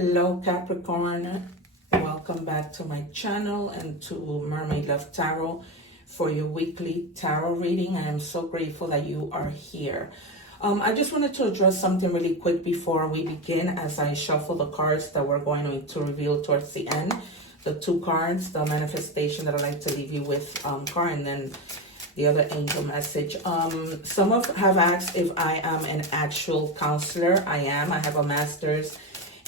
Hello Capricorn, welcome back to my channel and to Mermaid Love Tarot for your weekly tarot reading. I am so grateful that you are here. I just wanted to address something really quick before we begin as I shuffle the cards that we're going to reveal towards the end. The two cards, the manifestation that I'd like to leave you with, card, and then the other angel message. Some have asked if I am an actual counselor. I am. I have a master's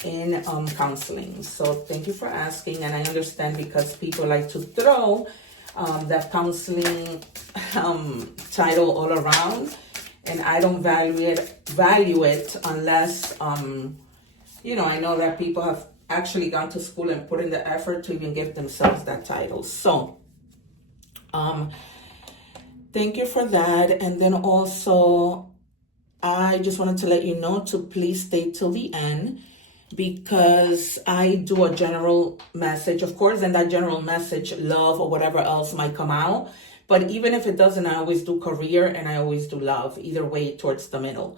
in counseling. So thank you for asking. And I understand because people like to throw that counseling title all around. And I don't value it unless, you know, I know that people have actually gone to school and put in the effort to even give themselves that title. So, thank you for that. And then also, I just wanted to let you know to please stay till the end because I do a general message, of course, and that general message, love or whatever else might come out. But even if it doesn't, I always do career and I always do love, either way towards the middle.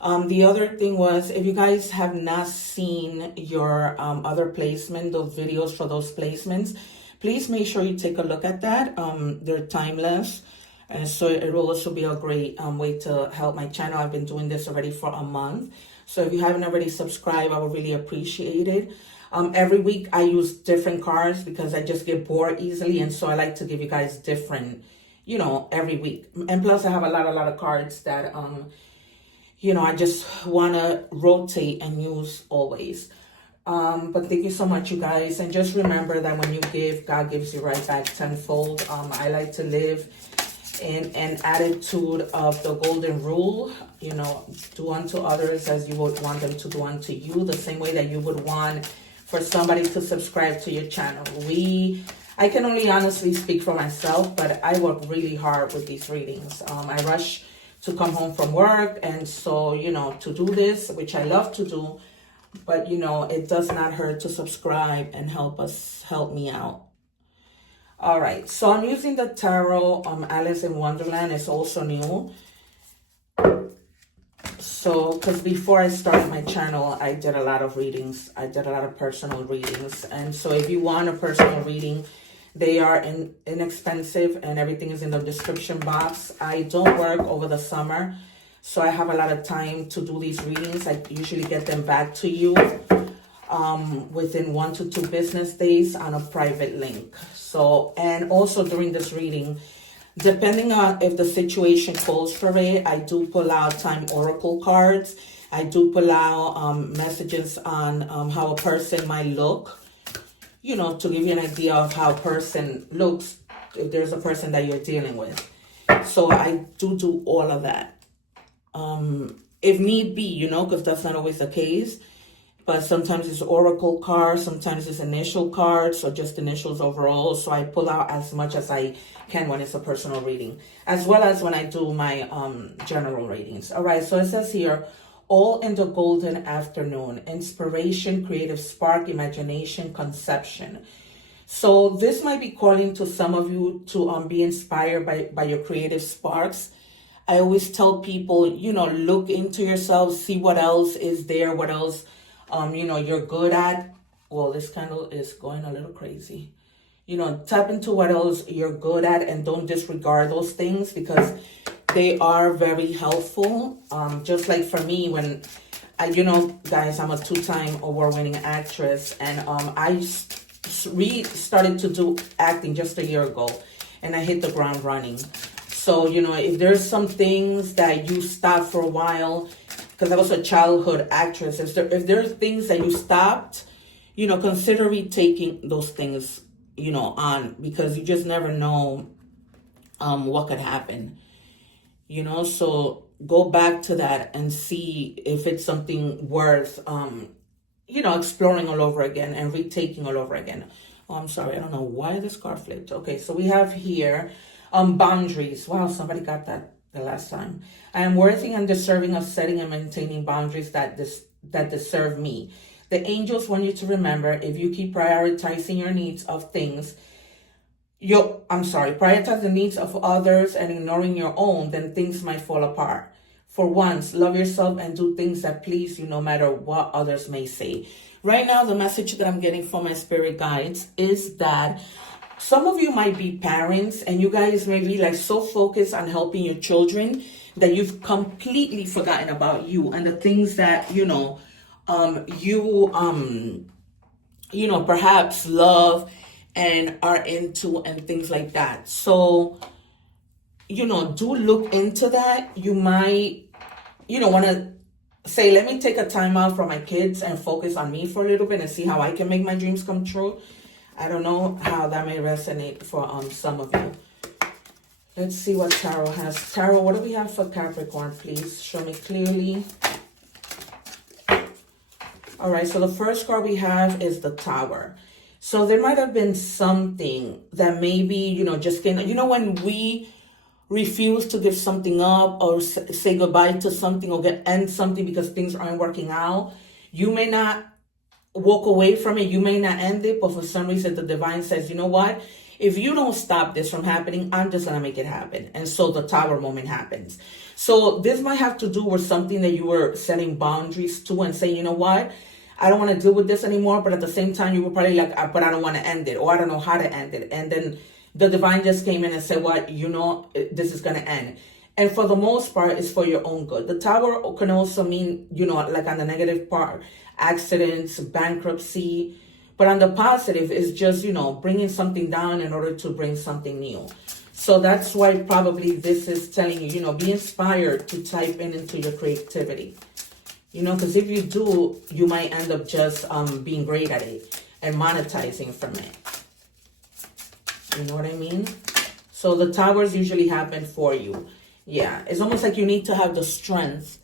The other thing was, if you guys have not seen your other placement, those videos for those placements, please make sure you take a look at that. They're timeless. And so it will also be a great way to help my channel. I've been doing this already for a month. So if you haven't already subscribed, I would really appreciate it. Every week I use different cards because I just get bored easily. And so I like to give you guys different, you know, every week. And plus I have a lot of cards that, you know, I just want to rotate and use always. But thank you so much, you guys. And just remember that when you give, God gives you right back tenfold. I like to live in an attitude of the golden rule, you know, do unto others as you would want them to do unto you, the same way that you would want for somebody to subscribe to your channel. I can only honestly speak for myself, but I work really hard with these readings. I rush to come home from work, and so, you know, to do this, which I love to do, but, you know, it does not hurt to subscribe and help me out. All right, so I'm using the tarot Alice in Wonderland. It's also new. So, because before I started my channel, I did a lot of readings. I did a lot of personal readings. And so if you want a personal reading, they are inexpensive and everything is in the description box. I don't work over the summer, so I have a lot of time to do these readings. I usually get them back to you within 1 to 2 business days on a private link. So, and also during this reading, depending on if the situation calls for it, I do pull out time oracle cards. I do pull out messages on how a person might look, you know, to give you an idea of how a person looks if there's a person that you're dealing with. So I do all of that. If need be, you know, because that's not always the case. But sometimes it's oracle cards, sometimes it's initial cards, or just initials overall. So I pull out as much as I can when it's a personal reading, as well as when I do my general readings. All right, so it says here, all in the golden afternoon, inspiration, creative spark, imagination, conception. So this might be calling to some of you to be inspired by your creative sparks. I always tell people, you know, look into yourself, see what else is there, what else you know, you're good at. Well, this candle is going a little crazy. You know, tap into what else you're good at and don't disregard those things because they are very helpful. Just like for me, when you know, guys, I'm a 2-time award-winning actress, and I started to do acting just a year ago, and I hit the ground running. So, you know, if there's some things that you stop for a while, because I was a childhood actress, if there's things that you stopped, you know, consider retaking those things, you know, on, because you just never know what could happen, you know. So go back to that and see if it's something worth, you know, exploring all over again and retaking all over again. Oh, I'm sorry, I don't know why this card flipped. Okay, so we have here boundaries. Wow, somebody got that the last time. I am worthy and deserving of setting and maintaining boundaries that deserve me. The angels want you to remember, if you keep prioritizing your needs of things, prioritize the needs of others and ignoring your own, then things might fall apart. For once, love yourself and do things that please you no matter what others may say. Right now, the message that I'm getting from my spirit guides is that some of you might be parents and you guys may be like so focused on helping your children that you've completely forgotten about you and the things that, perhaps love and are into and things like that. So, do look into that. You might, want to say, let me take a time out from my kids and focus on me for a little bit and see how I can make my dreams come true. I don't know how that may resonate for some of you. Let's see what Tarot has. Tarot, what do we have for Capricorn, please? Show me clearly. All right, so the first card we have is the Tower. So there might have been something that maybe, just can, when we refuse to give something up or say goodbye to something or end something because things aren't working out, you may not walk away from it, you may not end it, but for some reason the divine says, you know what? If you don't stop this from happening, I'm just going to make it happen. And so the Tower moment happens. So this might have to do with something that you were setting boundaries to and saying, you know what? I don't want to deal with this anymore. But at the same time, you were probably like, but I don't want to end it, or I don't know how to end it. And then the divine just came in and said, what, this is going to end. And for the most part, it's for your own good. The Tower can also mean, like on the negative part, accidents, bankruptcy. But on the positive, it's just, bringing something down in order to bring something new. So that's why probably this is telling you, be inspired to type into your creativity. Because if you do, you might end up just being great at it and monetizing from it. You know what I mean? So the Towers usually happen for you. Yeah, it's almost like you need to have the strength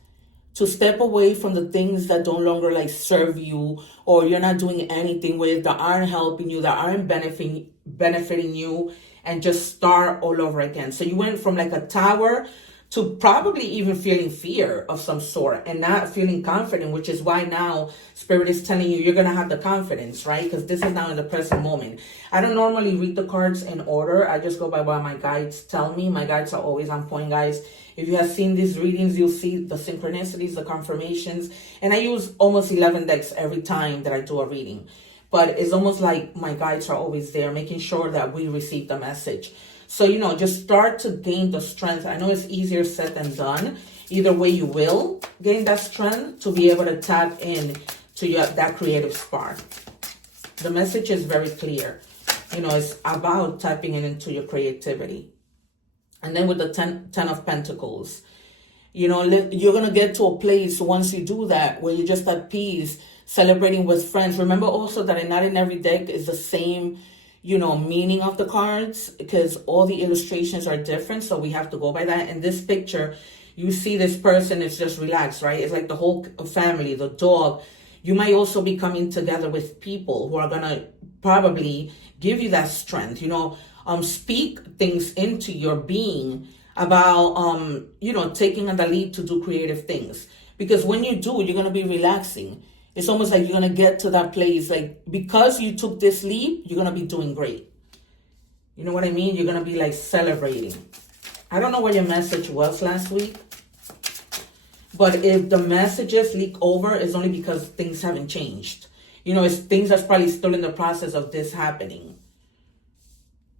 to step away from the things that don't longer serve you, or you're not doing anything with, that aren't helping you, that aren't benefiting you, and just start all over again. So you went from a Tower to probably even feeling fear of some sort and not feeling confident, which is why now Spirit is telling you you're going to have the confidence, right? Because this is now in the present moment. I don't normally read the cards in order. I just go by what my guides tell me. My guides are always on point, guys. If you have seen these readings, you'll see the synchronicities, the confirmations. And I use almost 11 decks every time that I do a reading. But it's almost like my guides are always there, making sure that we receive the message. So, just start to gain the strength. I know it's easier said than done. Either way, you will gain that strength to be able to tap in to that creative spark. The message is very clear. It's about tapping into your creativity. And then with the 10 of Pentacles, you're going to get to a place once you do that where you're just at peace, celebrating with friends. Remember also that not in every deck is the same, meaning of the cards, because all the illustrations are different. So we have to go by that. In this picture, you see this person is just relaxed, right? It's like the whole family, the dog. You might also be coming together with people who are going to probably give you that strength, speak things into your being about, taking on the lead to do creative things. Because when you do, you're going to be relaxing. It's almost like you're going to get to that place, because you took this leap, you're going to be doing great. You know what I mean? You're going to be celebrating. I don't know what your message was last week. But if the messages leak over, it's only because things haven't changed. It's things that's probably still in the process of this happening.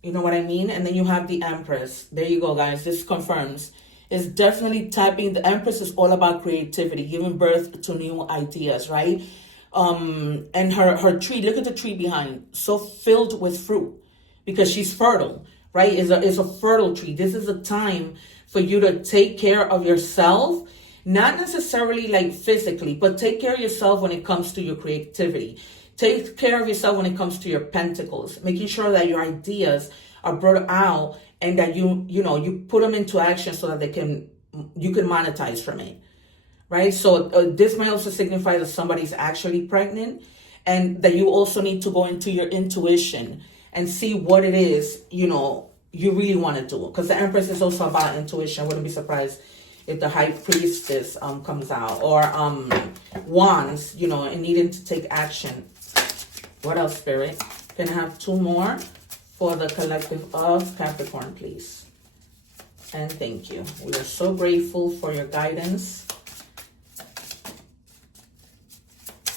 You know what I mean? And then you have the Empress. There you go, guys. This confirms. It's definitely tapping. The Empress is all about creativity, giving birth to new ideas, right? And her tree, look at the tree behind, so filled with fruit because she's fertile, right? It's a fertile tree. This is a time for you to take care of yourself, not necessarily physically, but take care of yourself when it comes to your creativity. Take care of yourself when it comes to your pentacles, making sure that your ideas are brought out and that you put them into action so that you can monetize from it, right? So this might also signify that somebody's actually pregnant, and that you also need to go into your intuition and see what it is, you really want to do. Because the Empress is also about intuition. I wouldn't be surprised if the High Priestess comes out, or Wands, and needing to take action. What else, Spirit? Can I have two more for the collective of Capricorn, please? And thank you. We are so grateful for your guidance.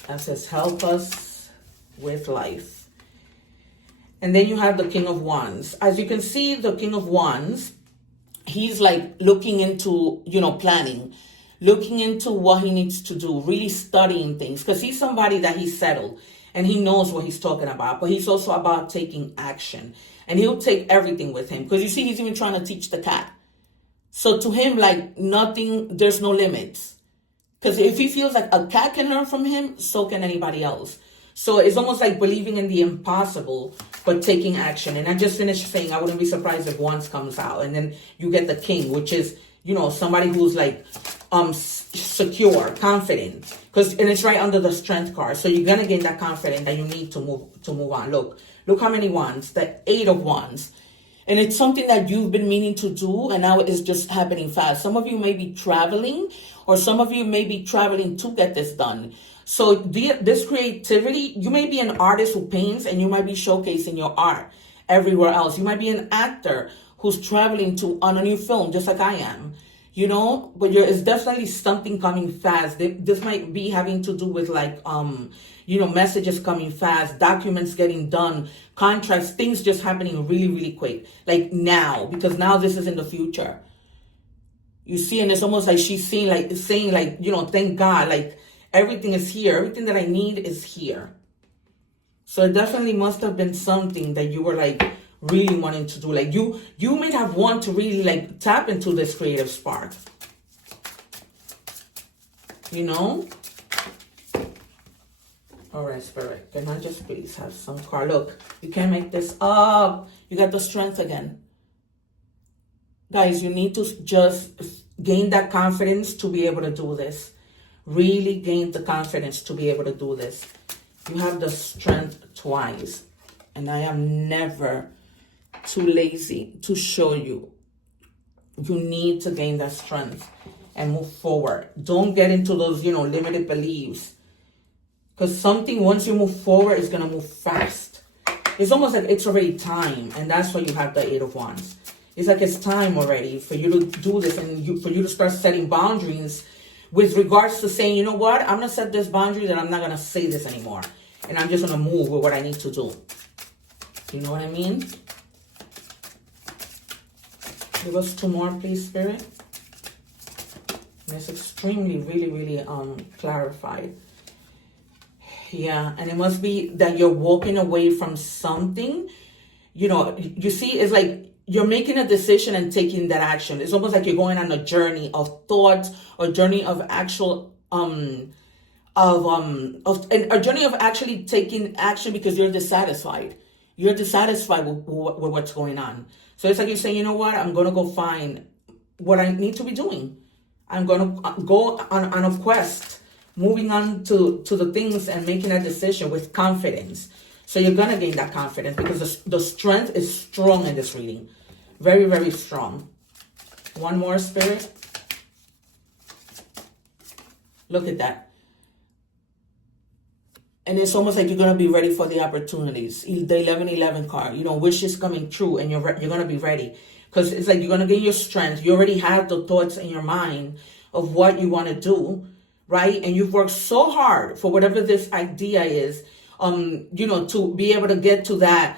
That says, help us with life. And then you have the King of Wands. As you can see, the King of Wands, he's like looking into, planning, looking into what he needs to do, really studying things, because he's somebody that he's settled and he knows what he's talking about, but he's also about taking action, and he'll take everything with him, because you see, he's even trying to teach the cat. So to him, like, nothing, there's no limits, because if he feels like a cat can learn from him, so can anybody else. So it's almost like believing in the impossible, but taking action. And I just finished saying, I wouldn't be surprised if Wands comes out. And then you get the King, which is, somebody who's like secure, confident. And it's right under the Strength card. So you're going to gain that confidence that you need to move on. Look how many Wands. The 8 of Wands. And it's something that you've been meaning to do, and now it's just happening fast. Some of you may be traveling, or some of you may be traveling to get this done. So this creativity, you may be an artist who paints, and you might be showcasing your art everywhere else. You might be an actor who's traveling on a new film, just like I am, but it's definitely something coming fast. This might be having to do with like, messages coming fast, documents getting done, contracts, things just happening really, really quick. Like now, because now this is in the future. You see, and it's almost like she's saying like, thank God, like, everything is here. Everything that I need is here. So it definitely must have been something that you were like really wanting to do. Like you may have wanted to really like tap into this creative spark. All right, Spirit. Can I just please have some card? Look, you can't make this up. You got the Strength again. Guys, you need to just gain that confidence to be able to do this. Really gain the confidence to be able to do this. You have the Strength twice. And I am never too lazy to show you. You need to gain that strength and move forward. Don't get into those, limited beliefs. Because something, once you move forward, is going to move fast. It's almost like it's already time. And that's why you have the 8 of Wands. It's like it's time already for you to do this, and for you to start setting boundaries with regards to saying, you know what, I'm going to set this boundary that I'm not going to say this anymore. And I'm just going to move with what I need to do. You know what I mean? Give us 2 more, please, Spirit. And it's extremely, really, really clarified. Yeah, and it must be that you're walking away from something. You see, it's like you're making a decision and taking that action. It's almost like you're going on a journey of thoughts, or journey of actual a journey of actually taking action because you're dissatisfied. You're dissatisfied with what's going on. So it's like you're saying, you know what? I'm going to go find what I need to be doing. I'm going to go on a quest, moving on to the things and making a decision with confidence. So you're going to gain that confidence because the strength is strong in this reading. Very, very strong. 1 more, Spirit. Look at that. And it's almost like you're going to be ready for the opportunities. The 1111 card, wishes coming true, and you're going to be ready. Because it's like you're going to gain your strength. You already have the thoughts in your mind of what you want to do, right? And you've worked so hard for whatever this idea is, to be able to get to that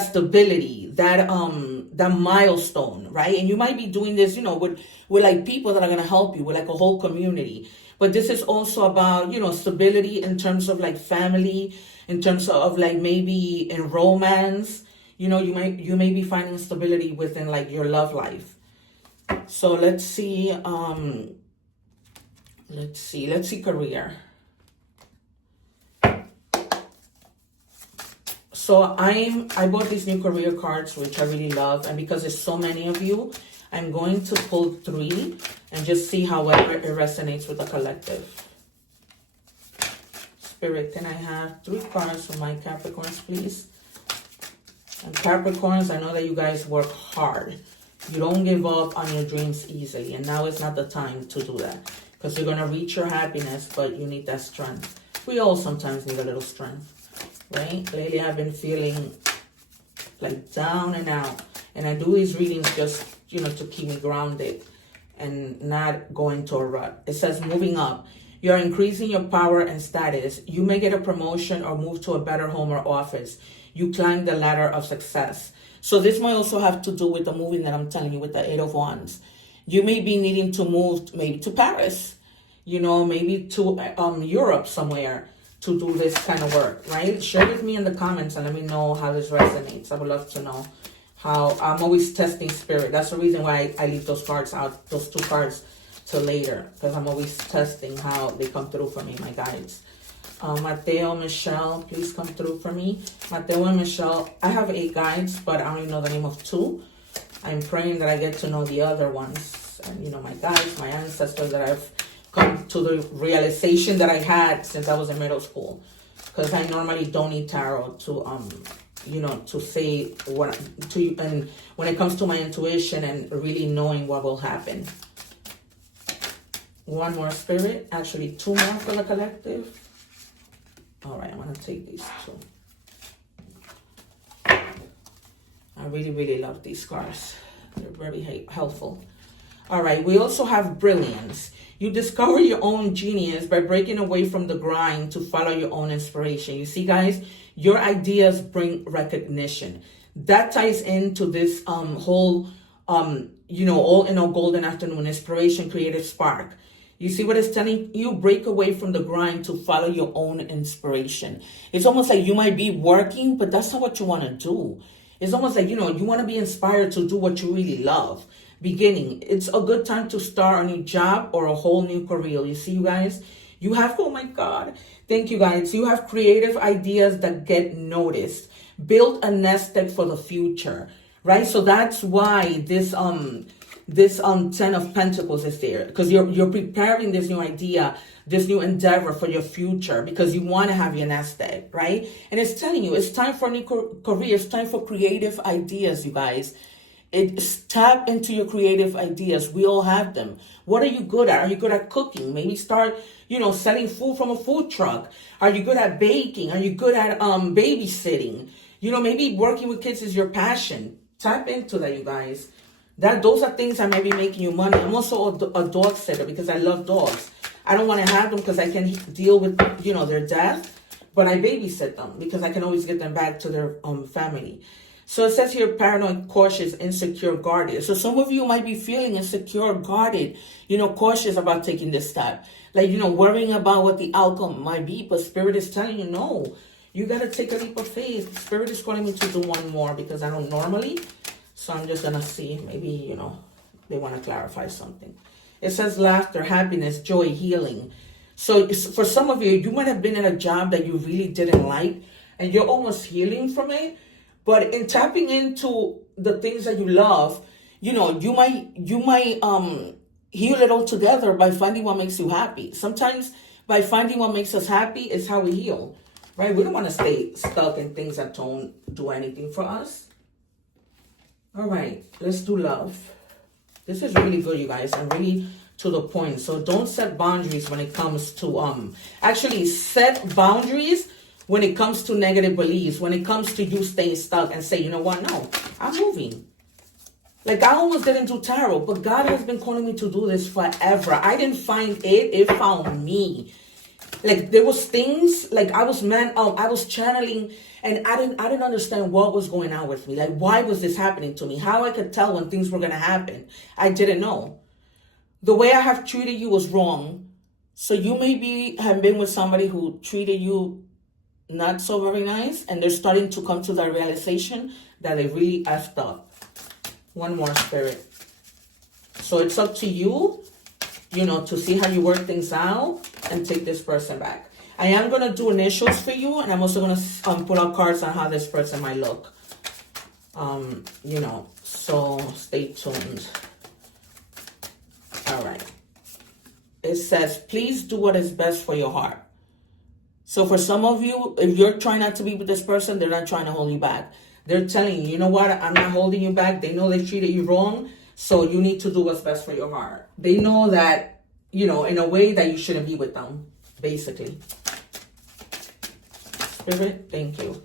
stability, that milestone, right? And you might be doing this, with like people that are going to help you, with like a whole community. But this is also about, stability in terms of like family, in terms of like maybe in romance. You may be finding stability within like your love life. So let's see career. So I bought these new career cards, which I really love. And because there's so many of you, I'm going to pull 3 and just see however it resonates with the collective. Spirit, can I have 3 cards for my Capricorns, please? And Capricorns, I know that you guys work hard. You don't give up on your dreams easily. And now is not the time to do that. Because you're going to reach your happiness, but you need that strength. We all sometimes need a little strength. Right? Lately, I've been feeling like down and out. And I do these readings just, to keep me grounded and not going to a rut. It says moving up. You're increasing your power and status. You may get a promotion or move to a better home or office. You climb the ladder of success. So this might also have to do with the moving that I'm telling you with the Eight of Wands. You may be needing to move maybe to Paris, you know, maybe to Europe somewhere to do this kind of work, right? Share with me in the comments and let me know how this resonates. I would love to know how. I'm always testing spirit. That's the reason why I leave those cards out, those 2 cards, till later, because I'm always testing how they come through for me, my guides. Mateo, Michelle, please come through for me. Mateo and Michelle, I have 8 guides, but I only know the name of 2. I'm praying that I get to know the other ones. And, you know, my guides, my ancestors that I've come to the realization that I had since I was in middle school. Because I normally don't need tarot to, you know, to say what, and when it comes to my intuition and really knowing what will happen. 1 more, Spirit. Actually, 2 more for the collective. All right, I'm going to take these 2. I really, really love these cards. They're very helpful. All right, we also have brilliance. You discover your own genius by breaking away from the grind to follow your own inspiration. You see, guys, your ideas bring recognition. That ties into this whole, you know, all in a golden afternoon, inspiration, creative spark. You see what it's telling you? Break away from the grind to follow your own inspiration. It's almost like you might be working, but that's not what you want to do. It's almost like, you know, you want to be inspired to do what you really love. Beginning. It's a good time to start a new job or a whole new career. You see, you guys? You have, oh my God. Thank you, guys. You have creative ideas that get noticed. Build a nest egg for the future, right? So that's why this 10 of Pentacles is there, because you're preparing this new idea, this new endeavor for your future, because you want to have your nest egg, right? And it's telling you it's time for a new career. It's time for creative ideas, you guys. It's tap into your creative ideas. We all have them. What are you good at? Are you good at cooking? Maybe start, you know, selling food from a food truck. Are you good at baking? Are you good at babysitting? You know, maybe working with kids is your passion. Tap into that, you guys. Those are things that might be making you money. I'm also a dog sitter because I love dogs. I don't want to have them because I can deal with, you know, their death, but I babysit them because I can always get them back to their family. So it says here, paranoid, cautious, insecure, guarded. So some of you might be feeling insecure, guarded, you know, cautious about taking this step. Like, you know, worrying about what the outcome might be, but Spirit is telling you, no, you got to take a leap of faith. Spirit is calling me to do 1 more because I don't normally. So I'm just going to see, maybe, you know, they want to clarify something. It says laughter, happiness, joy, healing. So for some of you, you might have been in a job that you really didn't like and you're almost healing from it. But in tapping into the things that you love, you know, you might heal it all together by finding what makes you happy. Sometimes by finding what makes us happy is how we heal, right? We don't want to stay stuck in things that don't do anything for us. All right, let's do love. This is really good, you guys, and really to the point. So don't set boundaries when it comes to, actually set boundaries when it comes to negative beliefs, when it comes to you staying stuck and say, you know what, no, I'm moving. Like I almost didn't do tarot, but God has been calling me to do this forever. I didn't find it found me. Like there was things, like I was channeling and I didn't understand what was going on with me. Like why was this happening to me? How I could tell when things were going to happen. I didn't know. The way I have treated you was wrong. So you maybe have been with somebody who treated you not so very nice, and they're starting to come to the realization that they really effed up. 1 more, Spirit. So it's up to you, you know, to see how you work things out and take this person back. I am going to do initials for you, and I'm also going to pull out cards on how this person might look. You know, so stay tuned. All right. It says, please do what is best for your heart. So for some of you, if you're trying not to be with this person, they're not trying to hold you back. They're telling you, you know what, I'm not holding you back. They know they treated you wrong, so you need to do what's best for your heart. They know that, you know, in a way that you shouldn't be with them, basically. Spirit, thank you.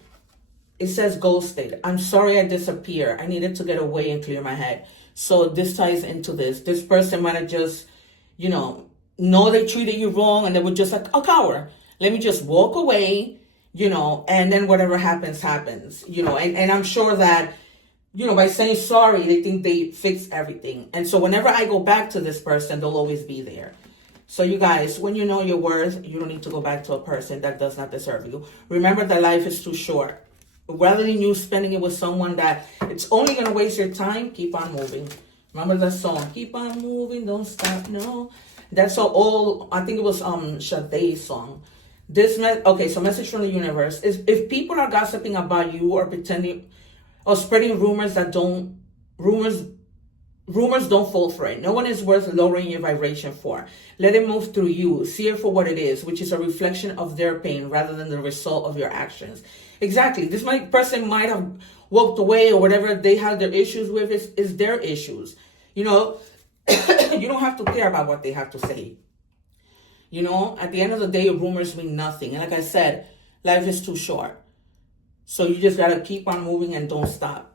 It says ghosted. I'm sorry I disappeared. I needed to get away and clear my head. So this ties into this. This person might have just, you know, know they treated you wrong and they were just like a coward. Let me just walk away, and then whatever happens, happens, and I'm sure that, by saying sorry, they think they fix everything. And so whenever I go back to this person, they'll always be there. So you guys, when you know your worth, you don't need to go back to a person that does not deserve you. Remember that life is too short. Rather than you spending it with someone that it's only going to waste your time, keep on moving. Remember that song, keep on moving, don't stop, no. That's all I think it was Sade's song. So message from the universe is, if people are gossiping about you or pretending or spreading rumors rumors don't fall for it. No one is worth lowering your vibration for. Let it move through you. See it for what it is, which is a reflection of their pain rather than the result of your actions. Exactly. This person might have walked away, or whatever they have their issues with is their issues. You don't have to care about what they have to say. At the end of the day, rumors mean nothing. And like I said, life is too short. So you just got to keep on moving and don't stop.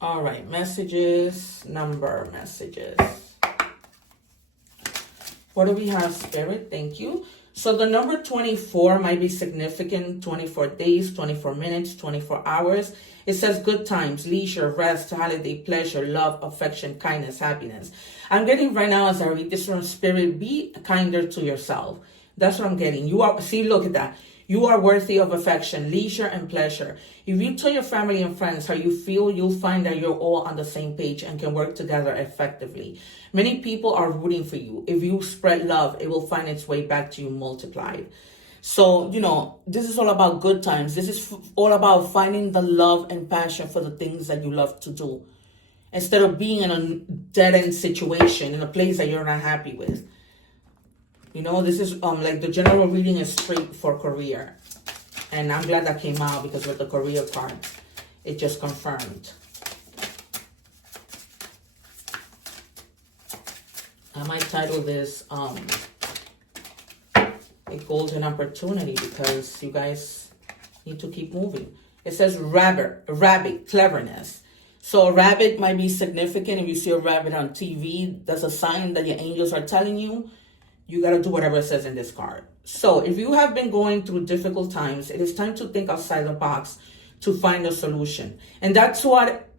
All right, messages. What do we have, Spirit? Thank you. So the number 24 might be significant. 24 days, 24 minutes, 24 hours. It says good times, leisure, rest, holiday, pleasure, love, affection, kindness, happiness. I'm getting right now, as I read this from Spirit, be kinder to yourself. That's what I'm getting. Look at that. You are worthy of affection, leisure, and pleasure. If you tell your family and friends how you feel, you'll find that you're all on the same page and can work together effectively. Many people are rooting for you. If you spread love, it will find its way back to you multiplied. So, this is all about good times. This is all about finding the love and passion for the things that you love to do, instead of being in a dead-end situation, in a place that you're not happy with. This is like the general reading is straight for career. And I'm glad that came out, because with the career card, it just confirmed. I might title this a golden opportunity, because you guys need to keep moving. It says rabbit, cleverness. So a rabbit might be significant. If you see a rabbit on TV, that's a sign that your angels are telling you got to do whatever it says in this card. So if you have been going through difficult times, it is time to think outside the box to find a solution. And that's what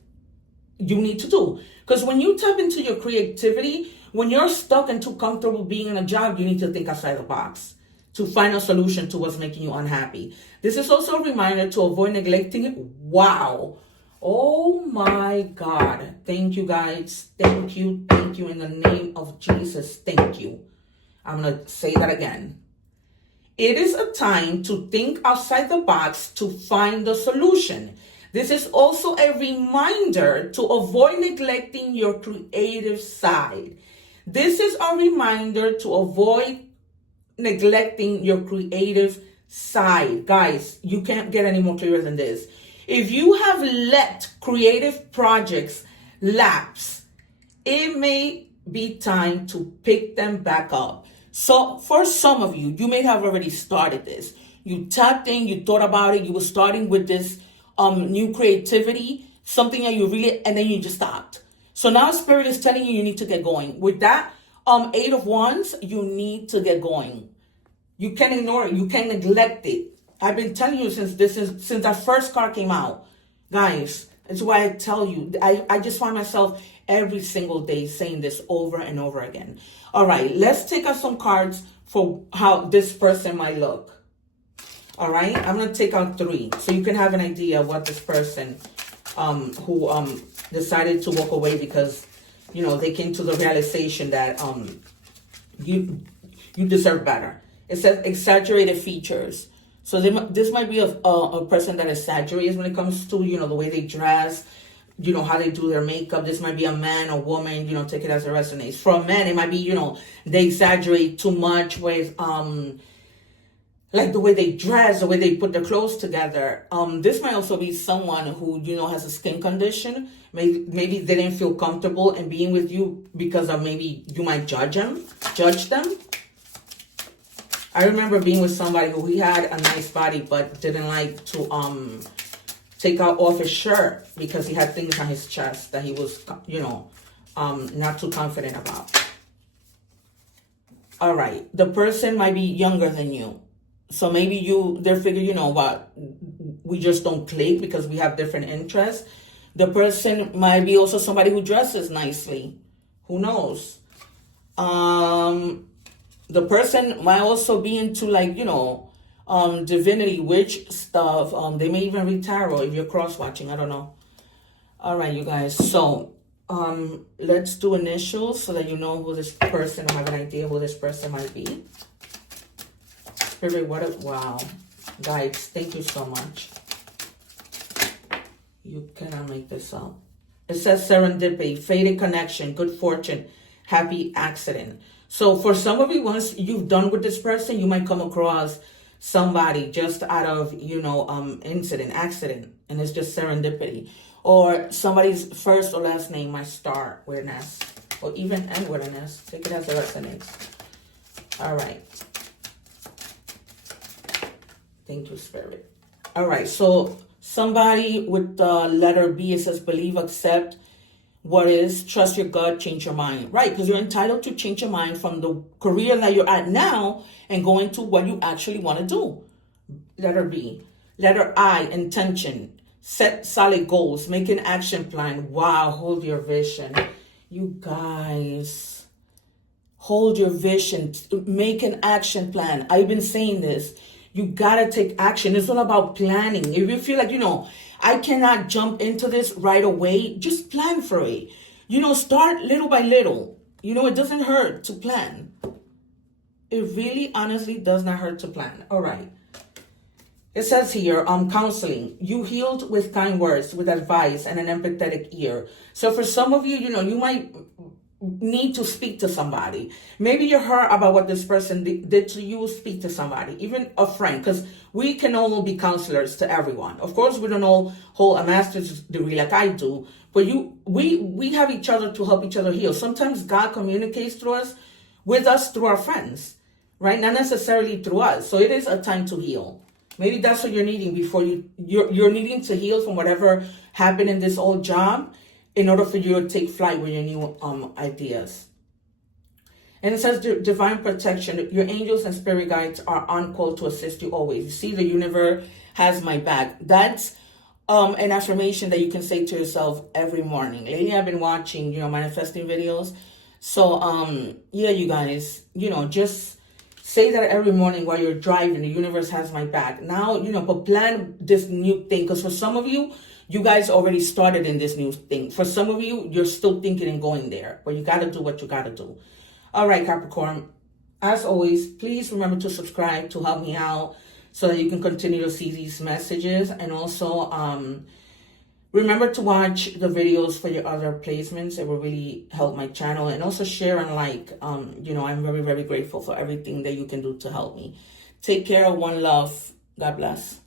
you need to do. Because when you tap into your creativity, when you're stuck and too comfortable being in a job, you need to think outside the box to find a solution to what's making you unhappy. This is also a reminder to avoid neglecting it. Wow. Oh my God. Thank you, guys. Thank you. Thank you. In the name of Jesus. Thank you. I'm going to say that again. It is a time to think outside the box to find the solution. This is also a reminder to avoid neglecting your creative side. This is a reminder to avoid neglecting your creative side. Guys, you can't get any more clearer than this. If you have let creative projects lapse, it may be time to pick them back up. So for some of you, you may have already started this. You tapped in, you thought about it, you were starting with this new creativity, something that you really, and then you just stopped. So now Spirit is telling you need to get going. With that 8 of Wands, you need to get going. You can't ignore it. You can't neglect it. I've been telling you since that first card came out. Guys, that's why I tell you, I just find myself every single day saying this over and over again. All right, let's take out some cards for how this person might look. All right, I'm going to take out 3 so you can have an idea what this person who decided to walk away because, they came to the realization that you deserve better. It says exaggerated features. So this might be a person that exaggerates when it comes to, the way they dress, how they do their makeup. This might be a man or woman, take it as it resonates. For a man, it might be, they exaggerate too much with, like the way they dress, the way they put their clothes together. This might also be someone who, has a skin condition. Maybe they didn't feel comfortable in being with you because of maybe you might judge them. I remember being with somebody who he had a nice body but didn't like to take out off his shirt because he had things on his chest that he was, not too confident about. All right. The person might be younger than you. So maybe they're figuring, you know what, we just don't click because we have different interests. The person might be also somebody who dresses nicely. Who knows? The person might also be into like, divinity, witch stuff. They may even read tarot if you're cross-watching. I don't know. All right, you guys. So, let's do initials so that you know who this person, or have an idea who this person might be. Spirit, wow. Guys, thank you so much. You cannot make this up. It says serendipity, fated connection, good fortune, happy accident. So for some of you, once you've done with this person, you might come across somebody just out of, incident, accident, and it's just serendipity. Or somebody's first or last name might start with an S, or even end with an S. Take it as it resonates. All right. Thank you, Spirit. All right, so somebody with the letter B, it says believe, accept what is, trust your gut, change your mind. Right, because you're entitled to change your mind from the career that you're at now and go into what you actually want to do. Letter B. Letter I, intention. Set solid goals. Make an action plan. Wow, hold your vision. You guys, hold your vision. Make an action plan. I've been saying this. You gotta take action. It's all about planning. If you feel like, I cannot jump into this right away, just plan for it. Start little by little. It doesn't hurt to plan. It really, honestly, does not hurt to plan. All right. It says here, counseling. You healed with kind words, with advice, and an empathetic ear. So for some of you, you might need to speak to somebody. Maybe you heard about what this person did to you. Speak to somebody, even a friend, because we can all be counselors to everyone. Of course, we don't all hold a master's degree like I do, but we have each other to help each other heal. Sometimes God communicates with us through our friends, right? Not necessarily through us. So it is a time to heal. Maybe that's what you're needing before you're needing to heal from whatever happened in this old job, in order for you to take flight with your new ideas. And it says divine protection. Your angels and spirit guides are on call to assist you always. You see, the universe has my back. That's an affirmation that you can say to yourself every morning. Lately, I've been watching, manifesting videos. So, yeah, you guys, just say that every morning while you're driving. The universe has my back. Now, but plan this new thing. Because for some of you, you guys already started in this new thing. For some of you, you're still thinking and going there. But you got to do what you got to do. All right, Capricorn. As always, please remember to subscribe to help me out so that you can continue to see these messages. And also, remember to watch the videos for your other placements. It will really help my channel. And also share and like. I'm very, very grateful for everything that you can do to help me. Take care. One love. God bless.